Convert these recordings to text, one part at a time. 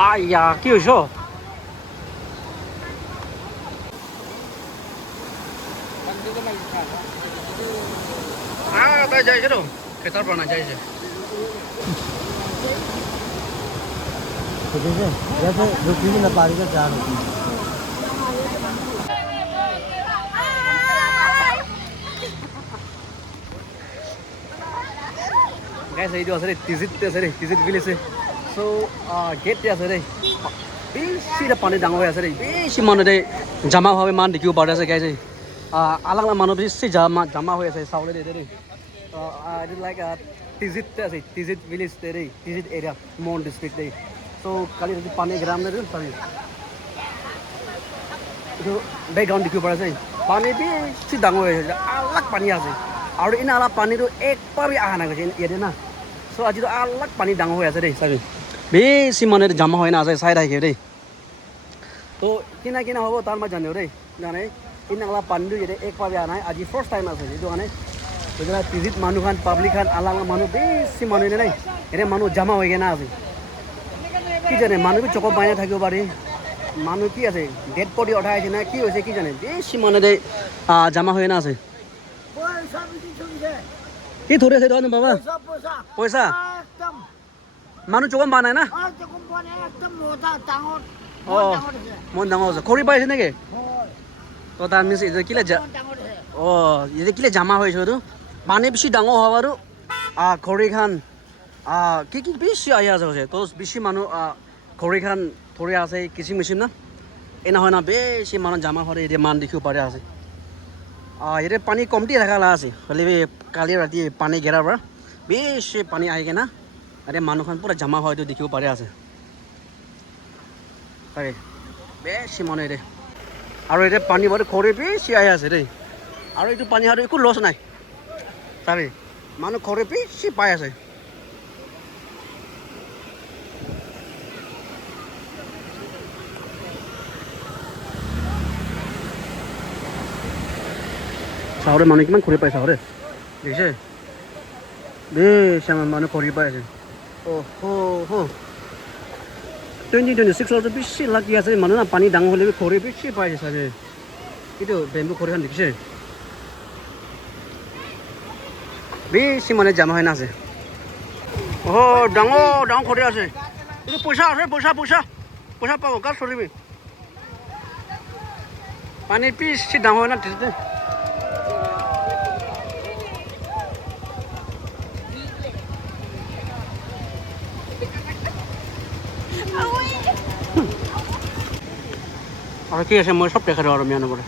আইয়া কি হইছ তাই যাইছে তো খেতাৰ পৰা যাইছে guys এইটো আছে তিজিত আছে তিজিত ভিলেজ সো গেট আছে বেশি পানি ডাঙৰ হৈ আছে বেশি মানুহ জমা হয় মান দেখিব পাৰে আছে গাইছে আলাগ আলাগ মানুহ বেশি জমা হৈ আছে চাউলে ইট লাইক তিজিত আছে তিজিত ভিলেজ তিজিত এৰিয়া মন ডিষ্ট্ৰিক্ট সো কালি পানী গ্ৰাম চাবি এইটো বেকগ্ৰাউণ্ড দেখিব পাৰে আছে পানী বেছি ডাঙৰ হৈ আছে আলাগ পানী আছে আৰু ইনা আলাগ পানীটো একবাৰে অহা নাই গৈছে ইয়াতে না সো আজিতো আলাগ পানী ডাঙৰ হৈ আছে চাবি বেছি মানুহ জমা হয় না আছে চাই থাকে তো কিনা কিনা হ'ব তাৰ মই জানো জানে ইনা আলাগ পানীটো ইয়াতে একবাৰে অহা নাই আজি ফাৰ্ষ্ট টাইম আছে এইটো কাৰণে তিজিত মানুহ খান পাব্লিক খান আলাগ আলাগ মানুহ বেছি মানুহ নাই এনে মানুহ জমা হৈ কেনে আছে কি জানে মানুহ চকত বাই থাকিব পাৰি মানুহ কি আছে ডেড বডি উঠাই আছে না কি হৈছে কি জানে বেছি মানুহ জমা হৈ না আছে কি ধৰি আছে দেখোন বাবা পইচা মানুহ চকম পা নাই না অঁ মন ডাঙৰ হৈছে খৰি পাইছে নেকি তো তাৰ মিছ এতিয়া কিলে অঁ এতিয়া কিলে জমা হৈছে এইটো পানী বেছি ডাঙৰ হ'ব আৰু খৰি খান কি কি বেছি আহি আছে তো বেছি মানুহ খৰি খান ধৰি আছে কিচিং মেচিন না এই নহয় না বেছি মানুহ জমা হয় এতিয়া মান দেখিব পাৰে আছে ইয়াতে পানী কমটি থকা আছে খালি কালি ৰাতি পানী ঘেৰাৰ পৰা বেছি পানী আহি কেনে এতিয়া মানুহখন পুৰা জমা হয়তো দেখিব পাৰে আছে তাকে বেছি মানুহ এতিয়া আৰু এতিয়া পানী বাৰু খৰি বেছি আহি আছে আৰু এইটো পানী আৰু একো লছ নাই তাকে মানুহ খৰি বেছি পাই আছে চাহৰে মানুহ কিমান খৰি পাই চাহৰে দেখিছে বেছি আমাৰ মানুহ খৰি পাই আছে অ' 2026 বেছি লাগি আছে মানুহ না পানী ডাঙৰ হ'লে খৰি বেছি পাই আছে চাগে এইটো বেম্বু খৰিখন দেখিছে বেছি মানে জমা হৈ নাছে ডাঙৰ খৰি আছে এইটো পইচা আছে পইচা পাব গাছ চলিবি পানী বেছি ডাঙৰ হয় না আৰু কি আছে মই চব দেখাই দিওঁ আৰু মিয়া নপৰে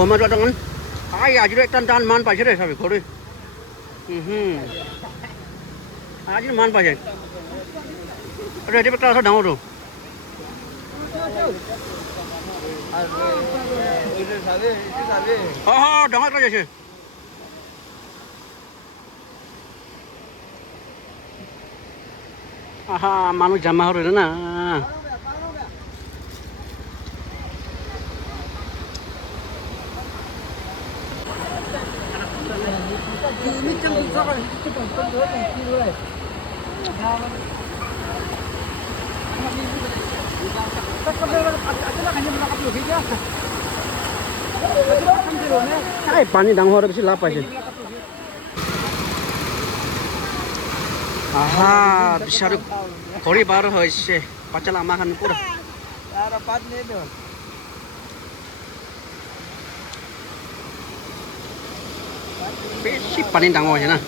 সময়টো এটা আজিতো একটা টান মান পাইছে দেই চাবি খৰি আজি মান পাইছে এটা আছে ডাঙৰটো ডাঙৰ এটা যাইছে মানুহ জমা হৈ না পানী ডাঙৰ হোৱাৰ বেছি লাভ পাইছে বিচাৰো খৰি বাৰ হৈছে পাচাল আমাৰ খান পুৰা বেছি পানী ডাঙৰ হৈছে না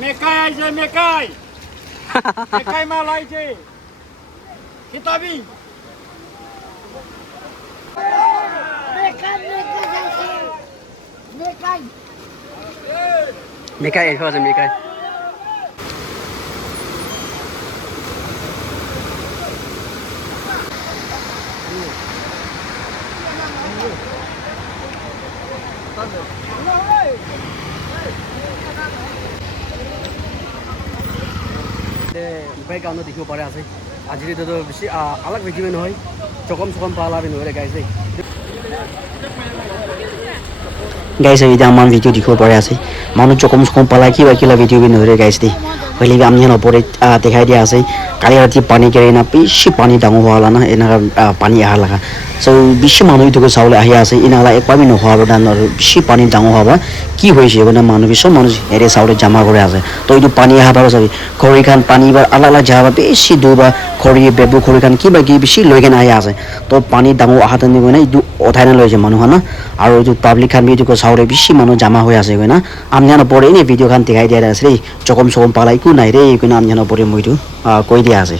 Mekai aja Mekai. Mekai malah aja. Kita bi. Mekai. মেকাই এসো আছে মেকাই background দেখিব পাৰে আছে আজি তো বেছি আলাগ ভিডিও নহয় চকম পালা নহয় গাইছ গাইছ এই আমাৰ ভিডিও দেখিব পাৰে আছে মানুহ চকম পালা কিবা ভিডিও নহয় গাইছ দে হইলে আমি ওপরে দেখাই দিয়া আছে কালি রাতে পানি কেড়ে না বেশি পানি ডাঙর হওয়া না এনা পানি আহা লাগা সো বেশি মানুষ তো চাউলে আহি আছে এনালা একবারই নহওয়ার দান বেশি পানি ডাঙর হওয়া কি হয়েছে মানে মানুষ সব মানুষ এরে চাউলে জমা করে আছে তো এই পানি আহা পারে যাবি খড়ি খান পানি বা আলাদা জায়গা বেশি দূর বা খড়ি বেবু খড়ি খান কিবা কি বেশি লৈ কেনে আহি আছে তো পানি ডাঙর আহা টানি গৈ না এই উঠাই না লৈছে মানুহ না আর এই পাব্লিক খান বি চাউলে বেশি মানুষ জমা হয়ে আছে গৈ না আমি জানো পরে এনে ভিডিও খান দেখাই দিয়া আছে রে চকম পালা একো নাই রে এইকোনা আমি জানো পরে মইতো কৈ দিয়া আছে